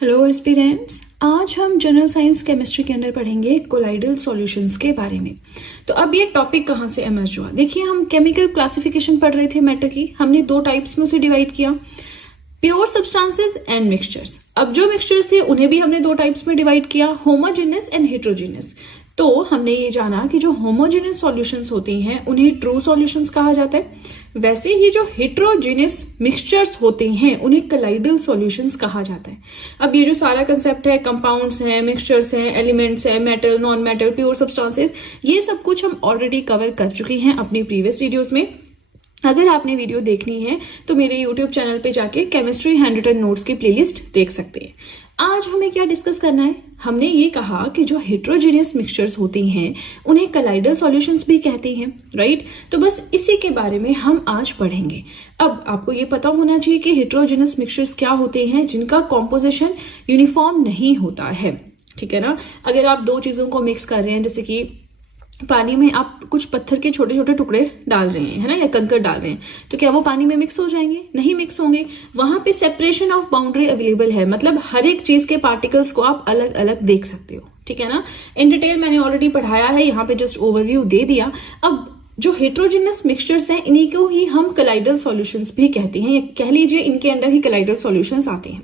Hello aspirants, आज हम general science chemistry के अंदर पढ़ेंगे कोलाइडल सॉल्यूशंस के बारे में। तो अब ये टॉपिक कहाँ से इमर्ज हुआ? देखिए, हम केमिकल क्लासिफिकेशन पढ़ रहे थे मैटर की। हमने दो टाइप्स में उसे डिवाइड किया, प्योर सब्सटेंसेस एंड मिक्सचर्स। अब जो मिक्सचर्स थे उन्हें भी हमने दो टाइप्स में डिवाइड किया, होमोजेनस एंड हेट्रोजेनस। तो हमने ये जाना कि जो होमोजेनस सॉल्यूशंस होती हैं उन्हें ट्रू सॉल्यूशंस कहा जाता है, वैसे ही जो हेट्रोजेनस मिक्सचर्स होते हैं उन्हें कोलाइडल सॉल्यूशंस कहा जाता है। अब ये जो सारा कंसेप्ट है, कंपाउंड्स हैं, मिक्सचर्स हैं, एलिमेंट्स हैं, metal, non metal, pure substances, ये सब कुछ हम ऑलरेडी कवर कर चुके हैं अपनी प्रीवियस वीडियोस में। अगर आपने वीडियो देखनी है तो मेरे यूट्यूब चैनल पे जाके केमिस्ट्री हैंड रिटन नोट्स की प्लेलिस्ट देख सकते हैं। आज हमें क्या डिस्कस करना है? हमने ये कहा कि जो हेट्रोजेनियस मिक्सचर्स होती हैं उन्हें कोलाइडल सॉल्यूशंस भी कहते हैं, राइट? तो बस इसी के बारे में हम आज पढ़ेंगे। अब आपको ये पता होना चाहिए कि हेट्रोजेनियस मिक्सचर्स क्या होते हैं, जिनका कॉम्पोजिशन यूनिफॉर्म नहीं होता है, ठीक है ना। अगर आप दो चीजों को मिक्स कर रहे हैं, जैसे कि पानी में आप कुछ पत्थर के छोटे छोटे टुकड़े डाल रहे हैं, है ना, या कंकर डाल रहे हैं, तो क्या वो पानी में मिक्स हो जाएंगे? नहीं मिक्स होंगे। वहां पे सेपरेशन ऑफ बाउंड्री अवेलेबल है, मतलब हर एक चीज के पार्टिकल्स को आप अलग अलग देख सकते हो, ठीक है ना। इन डिटेल मैंने ऑलरेडी पढ़ाया है, यहाँ पे जस्ट ओवरव्यू दे दिया। अब जो हेट्रोजेनस मिक्सचर्स हैं इन्हीं को ही हम कोलाइडल सॉल्यूशंस भी कहते हैं, या कह लीजिए इनके अंदर ही कोलाइडल सॉल्यूशंस आते हैं।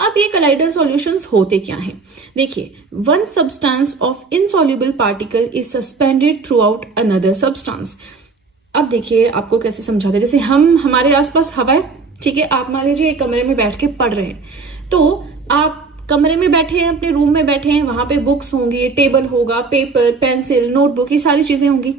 अब ये कोलाइडल सॉल्यूशंस होते क्या हैं? देखिए, one substance of insoluble particle is suspended through out another substance. अब देखिए आपको कैसे समझाते हैं। जैसे हमारे आसपास हवा है, ठीक है, आप मान लीजिए एक कमरे में बैठ के पढ़ रहे हैं, तो आप कमरे में बैठे हैं, अपने रूम में बैठे हैं, वहां पे बुक्स होंगी, टेबल होगा, पेपर, पेंसिल, नोटबुक, ये सारी चीजें होंगी,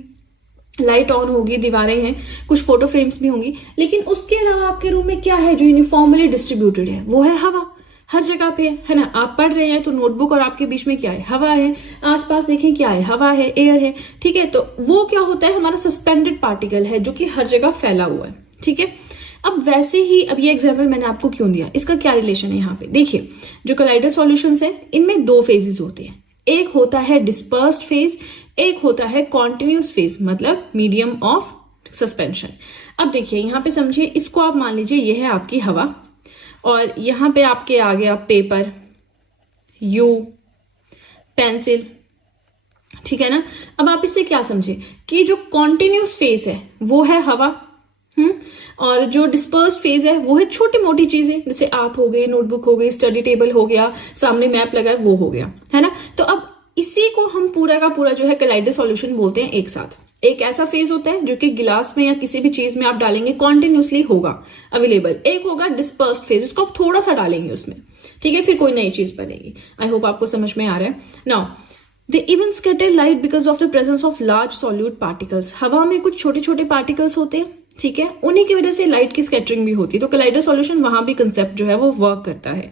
लाइट ऑन होगी, दीवारें हैं, कुछ फोटो फ्रेम्स भी होंगी। लेकिन उसके अलावा आपके रूम में क्या है जो यूनिफॉर्मली डिस्ट्रीब्यूटेड है? वो है हवा। हर जगह पे है ना। आप पढ़ रहे हैं तो नोटबुक और आपके बीच में क्या है? हवा है। आसपास देखें क्या है? हवा है, एयर है, ठीक है। तो वो क्या होता है? हमारा सस्पेंडेड पार्टिकल है जो कि हर जगह फैला हुआ है, ठीक है। अब वैसे ही, अब ये एग्जाम्पल मैंने आपको क्यों दिया, इसका क्या रिलेशन है यहाँ पे? देखिए, जो कोलाइडल सॉल्यूशंस है इनमें दो फेजेस होते हैं। एक होता है डिस्पर्स्ड फेज, एक होता है कॉन्टिन्यूस फेज, मतलब मीडियम ऑफ सस्पेंशन। अब देखिए यहाँ पे समझिए, इसको आप मान लीजिए ये है आपकी हवा, और यहां पे आपके आ गया पेपर, यू, पेंसिल, ठीक है ना। अब आप इससे क्या समझे कि जो कॉन्टिन्यूस फेज है वो है हवा, और जो डिस्पर्स्ड फेज है वो है छोटी मोटी चीजें, जैसे आप हो गए, नोटबुक हो गई, स्टडी टेबल हो गया, सामने मैप लगा है, वो हो गया, है ना। तो अब इसी को हम पूरा का पूरा जो है कोलाइडल सॉल्यूशन बोलते हैं एक साथ। एक ऐसा फेज होता है जो कि गिलास में या किसी भी चीज में आप डालेंगे कॉन्टिन्यूसली होगा अवेलेबल। एक होगा डिस्पर्स्ड फेज, इसको आप थोड़ा सा डालेंगे उसमें, ठीक है, फिर कोई नई चीज बनेगी। आई होप आपको समझ में आ रहा है। Now they even scatter light because of the presence of large solute particles. हवा में कुछ छोटे छोटे पार्टिकल्स होते हैं, ठीक है, उन्हीं की वजह से लाइट की स्कैटरिंग भी होती है। तो कोलाइडल सॉल्यूशन वहां भी कंसेप्ट जो है वो वर्क करता है।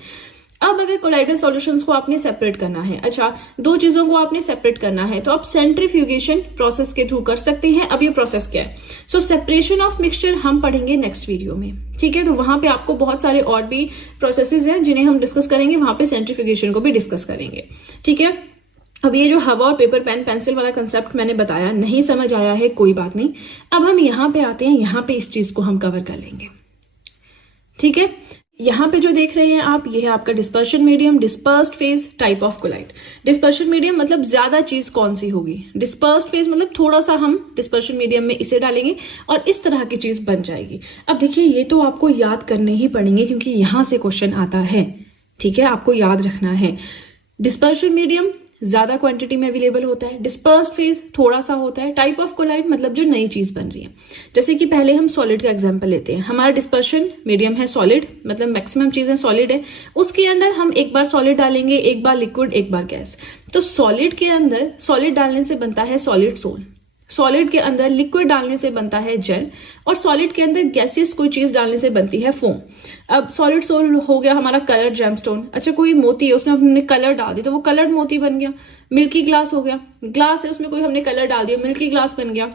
अब अगर कोलाइडल सॉल्यूशंस को आपने सेपरेट करना है, अच्छा, दो चीजों को आपने सेपरेट करना है, तो आप सेंट्रीफ्यूगेशन प्रोसेस के थ्रू कर सकते हैं। अब ये प्रोसेस क्या है? सो सेपरेशन ऑफ मिक्सचर हम पढ़ेंगे नेक्स्ट वीडियो में, ठीक है। तो वहां पे आपको बहुत सारे और भी प्रोसेसेस हैं जिन्हें हम डिस्कस करेंगे, वहां पे सेंट्रीफ्यूगेशन को भी डिस्कस करेंगे, ठीक है। अब ये जो हवा और पेपर, पेन, पेंसिल वाला कंसेप्ट मैंने बताया, नहीं समझ आया है, कोई बात नहीं। अब हम यहाँ पे आते हैं, यहाँ पे इस चीज को हम कवर कर लेंगे, ठीक है। यहाँ पे जो देख रहे हैं आप, ये है आपका dispersion medium, dispersed phase, type of colloid. Dispersion medium मतलब ज्यादा चीज कौन सी होगी, डिस्पर्स्ड फेज मतलब थोड़ा सा हम डिस्पर्शन मीडियम में इसे डालेंगे और इस तरह की चीज बन जाएगी। अब देखिए, ये तो आपको याद करने ही पड़ेंगे क्योंकि यहां से क्वेश्चन आता है, ठीक है, आपको याद रखना है। डिस्पर्शन मीडियम ज्यादा क्वांटिटी में अवेलेबल होता है, डिस्पर्स्ड फेज थोड़ा सा होता है, टाइप ऑफ कोलाइड मतलब जो नई चीज बन रही है। जैसे कि पहले हम सॉलिड का एग्जांपल लेते हैं। हमारा डिस्पर्शन मीडियम है सॉलिड, मतलब मैक्सिमम चीजें सॉलिड है, उसके अंदर हम एक बार सॉलिड डालेंगे, एक बार लिक्विड, एक बार गैस। तो सॉलिड के अंदर सॉलिड डालने से बनता है सॉलिड सोल, सॉलिड के अंदर लिक्विड डालने से बनता है जेल, और सॉलिड के अंदर गैसियस कोई चीज डालने से बनती है फोम। अब सॉलिड सोल हो गया हमारा कलर्ड जेमस्टोन। अच्छा, कोई मोती है, उसमें हमने कलर डाल दिया तो वो कलर्ड मोती बन गया। मिल्की ग्लास हो गया, ग्लास है उसमें कोई हमने कलर डाल दिया, मिल्की ग्लास बन गया।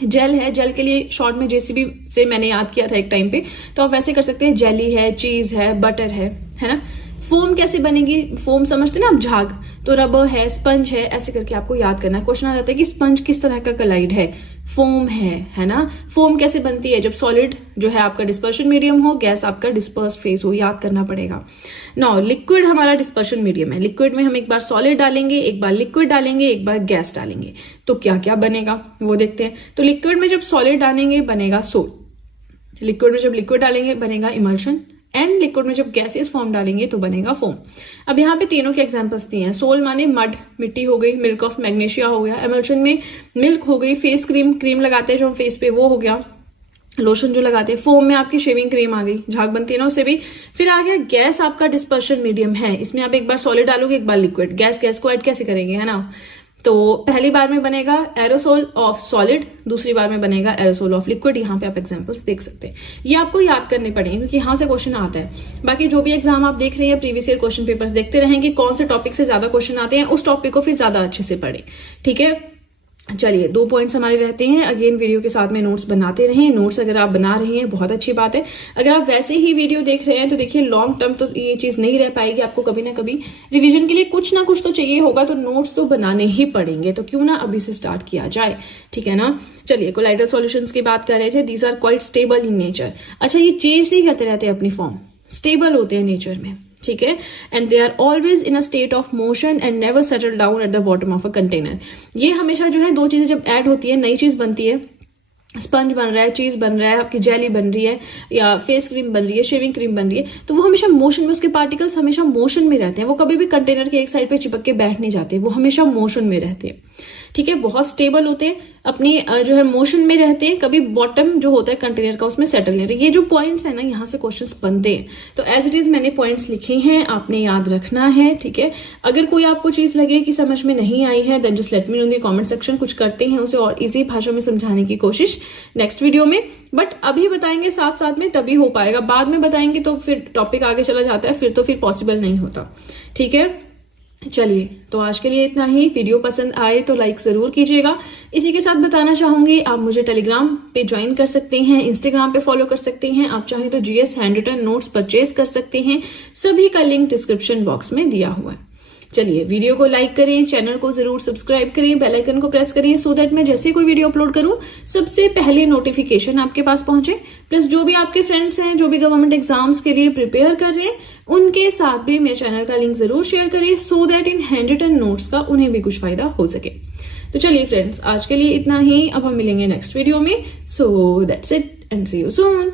जेल है, जेल के लिए शॉर्ट में जेसीबी से मैंने याद किया था एक टाइम पे, तो आप वैसे कर सकते हैं, जेली है, चीज है, बटर है ना। फोम कैसे बनेगी? फोम समझते ना आप, झाग। तो रबर है, स्पंज है, ऐसे करके आपको याद करना है। क्वेश्चन आ जाता है कि स्पंज किस तरह का कोलाइड है, फोम है ना। फोम कैसे बनती है? जब सॉलिड जो है आपका डिस्पर्शन मीडियम हो, गैस आपका डिस्पर्स फेज हो, याद करना पड़ेगा। नाउ लिक्विड हमारा डिस्पर्शन मीडियम है। लिक्विड में हम एक बार सॉलिड डालेंगे, एक बार लिक्विड डालेंगे, एक बार गैस डालेंगे, तो क्या क्या बनेगा वो देखते हैं। तो लिक्विड में जब सॉलिड डालेंगे बनेगा सोल, लिक्विड में जब लिक्विड डालेंगे बनेगा इमल्शन, एंड लिक्विड में जब गैसेस फॉर्म डालेंगे तो बनेगा फोम। अब यहाँ पे तीनों के एग्जांपल्स दिए हैं। सोल माने मड, मिट्टी हो गई, मिल्क ऑफ मैग्नीशिया हो गया, एमल्शन में मिल्क हो गई, फेस क्रीम, क्रीम लगाते हैं जो हम फेस पे, वो हो गया, लोशन जो लगाते हैं। फोम में आपकी शेविंग क्रीम आ गई, झाग बनती है ना उससे भी। फिर आ गया गैस, आपका डिस्पर्शन मीडियम है, इसमें आप एक बार सॉलिड डालोगे, एक बार लिक्विड। गैस को ऐड कैसे करेंगे, है ना। तो पहली बार में बनेगा एरोसोल ऑफ सॉलिड, दूसरी बार में बनेगा एरोसोल ऑफ लिक्विड। यहाँ पे आप एग्जांपल्स देख सकते हैं। ये आपको याद करने पड़ेंगे क्योंकि यहाँ से क्वेश्चन आता है। बाकी जो भी एग्जाम आप देख रहे हैं, प्रीवियस ईयर क्वेश्चन पेपर्स देखते रहेंगे, कौन से टॉपिक से ज्यादा क्वेश्चन आते हैं, उस टॉपिक को फिर ज्यादा अच्छे से पढ़ें, ठीक है। चलिए 2 पॉइंट्स हमारे रहते हैं। अगेन वीडियो के साथ में नोट्स बनाते रहें। नोट्स अगर आप बना रहे हैं बहुत अच्छी बात है। अगर आप वैसे ही वीडियो देख रहे हैं तो देखिए लॉन्ग टर्म तो ये चीज नहीं रह पाएगी, आपको कभी ना कभी रिवीजन के लिए कुछ ना कुछ तो चाहिए होगा, तो नोट्स तो बनाने ही पड़ेंगे। तो क्यों ना अभी से स्टार्ट किया जाए, ठीक है ना। चलिए कोलाइडल सॉल्यूशंस की बात कर रहे थे। These are quite stable in nature. अच्छा, ये चेंज नहीं करते रहते अपनी फॉर्म, स्टेबल होते हैं नेचर में, ठीक है। And they are always in a state of motion and never settle down at the bottom of a container. ये हमेशा जो है, दो चीजें जब ऐड होती है, नई चीज बनती है, स्पंज बन रहा है, चीज बन रहा है, आपकी जेली बन रही है, या फेस क्रीम बन रही है, शेविंग क्रीम बन रही है, तो वो हमेशा मोशन में, उसके पार्टिकल्स हमेशा मोशन में रहते हैं। वो कभी भी कंटेनर के एक साइड पे चिपक के बैठ नहीं जाते, वो हमेशा मोशन में रहते हैं, ठीक है। बहुत स्टेबल होते हैं, अपनी जो है मोशन में रहते हैं, कभी बॉटम जो होता है कंटेनर का उसमें सेटल नहीं रहते। ये जो पॉइंट्स है ना, यहाँ से क्वेश्चंस बनते हैं। तो एज इट इज मैंने पॉइंट्स लिखे हैं, आपने याद रखना है, ठीक है। अगर कोई आपको चीज लगे कि समझ में नहीं आई है, then just let me know in the comment section. कुछ करते हैं उसे और इजी भाषा में समझाने की कोशिश नेक्स्ट वीडियो में, बट अभी बताएंगे साथ साथ में, तभी हो पाएगा। बाद में बताएंगे तो फिर टॉपिक आगे चला जाता है, फिर पॉसिबल नहीं होता, ठीक है। चलिए, तो आज के लिए इतना ही। वीडियो पसंद आए तो लाइक जरूर कीजिएगा। इसी के साथ बताना चाहूंगी, आप मुझे टेलीग्राम पे ज्वाइन कर सकते हैं, इंस्टाग्राम पे फॉलो कर सकते हैं, आप चाहें तो GS handwritten notes purchase कर सकते हैं। सभी का लिंक डिस्क्रिप्शन बॉक्स में दिया हुआ है। चलिए, वीडियो को लाइक करें, चैनल को जरूर सब्सक्राइब करें, बेल आइकन को प्रेस करिए, सो दैट मैं जैसे कोई वीडियो अपलोड करूं सबसे पहले नोटिफिकेशन आपके पास पहुंचे। प्लस जो भी आपके फ्रेंड्स हैं, जो भी गवर्नमेंट एग्जाम्स के लिए प्रिपेयर कर रहे हैं, उनके साथ भी मेरे चैनल का लिंक जरूर शेयर करिए, सो दैट इन हैंड रिटन नोट्स का उन्हें भी कुछ फायदा हो सके। तो चलिए फ्रेंड्स, आज के लिए इतना ही। अब हम मिलेंगे नेक्स्ट वीडियो में। So that's it and see you soon.